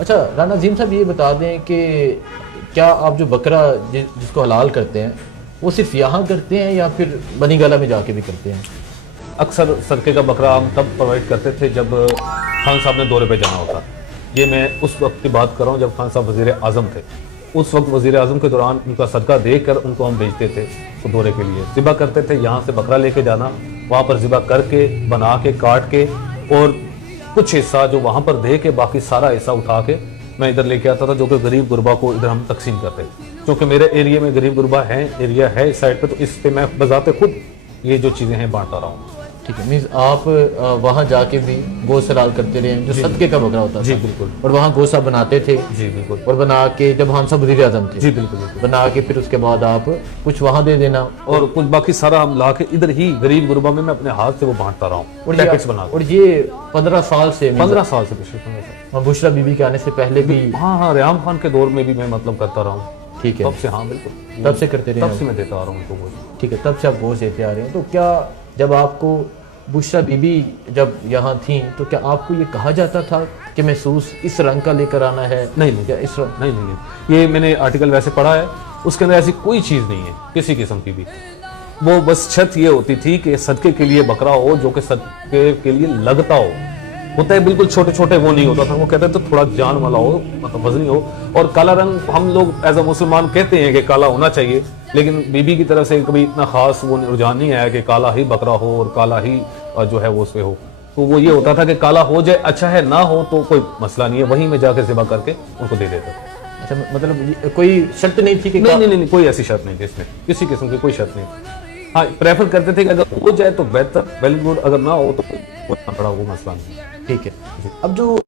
अच्छा राना अजीम साहब, ये बता दें कि क्या आप जो बकरा जिसको हलाल करते हैं वो सिर्फ यहाँ करते हैं या फिर बनी गाला में जाके भी करते हैं? अक्सर सदक़े का बकरा हम तब प्रोवाइड करते थे जब खान साहब ने दौरे पे जाना होता। ये मैं उस वक्त की बात कर रहा हूँ जब खान साहब वज़ीर आज़म थे। उस वक्त वज़ीर आज़म के दौरान उनका सदका देकर उनको हम भेजते थे तो दौरे के लिए ज़िबा करते थे। यहाँ से बकरा लेके जाना, वहाँ पर ज़िबा करके बना के काट के और कुछ हिस्सा जो वहाँ पर दे के बाकी सारा हिस्सा उठा के मैं इधर लेके आता था, जो कि गरीब गुरबा को इधर हम तकसीम करते थे। क्योंकि मेरे एरिया में गरीब गुरबा है, एरिया है इस साइड पे, तो इस पे मैं बजाते खुद ये जो चीज़ें हैं बांटता रहा हूँ। ठीक है, मीन्स आप वहाँ जाके भी गोश्त हलाल करते रहे जो सदके का बकरा होता था? जी बिल्कुल। और वहाँ गोश्त आप बनाते थे? जी बिल्कुल। और बना के जब खान साहब वज़ीर आज़म थे? जी बिल्कुल बिल्कुल। बना के फिर उसके बाद आप कुछ वहाँ दे देना और कुछ बाकी सारा हम ला के इधर ही गरीब गुरबा में मैं अपने हाथ से वो बांटता रहा हूँ और पैकेट्स बना के। और ये 15 साल से 15 साल से पिछले 15 साल। और बुशरा बीबी के आने से पहले भी? हाँ हाँ, रेहाम खान के दौर में भी मैं मतलब करता रहा हूँ। ठीक है, तब से। हाँ बिल्कुल, तब से करते रहे? तब से मैं देता आ रहा हूँ उनको गोश्त। ठीक है, तब से आप गोश्त देते आ रहे हैं। तो क्या जब आपको बुशरा बीबी जब यहाँ थी तो क्या आपको ये कहा जाता था कि महसूस इस रंग का लेकर आना है? नहीं नहीं, या इस रंग? नहीं नहीं, ये मैंने आर्टिकल वैसे पढ़ा है, उसके अंदर ऐसी कोई चीज़ नहीं है किसी किस्म की भी। वो बस शर्त ये होती थी कि सदके के लिए बकरा हो जो कि सदके के लिए लगता हो। होता है बिल्कुल छोटे छोटे वो नहीं होता था, वो कहते तो थोड़ा जान वाला हो, मतलब वजनी हो। और काला रंग हम लोग एज अ मुसलमान कहते हैं कि काला होना चाहिए, लेकिन बीबी की तरफ से कभी इतना खास वो रुझान नहीं आया कि काला ही बकरा हो और काला ही जो है वो उस पे हो। तो वो ये होता था कि काला हो जाए अच्छा है, ना हो तो कोई मसला नहीं है, वहीं में जाकर ज़िबा करके उनको दे देता था। अच्छा, मतलब कोई शर्त नहीं थी कि नहीं, कोई ऐसी शर्त नहीं थी इसमें, किसी किस्म की कोई शर्त नहीं। हाँ, प्रेफर करते थे कि अगर हो जाए तो बेहतर, वेल गुड, अगर ना हो तो कोई बड़ा वो मसला नहीं। ठीक है। अब जो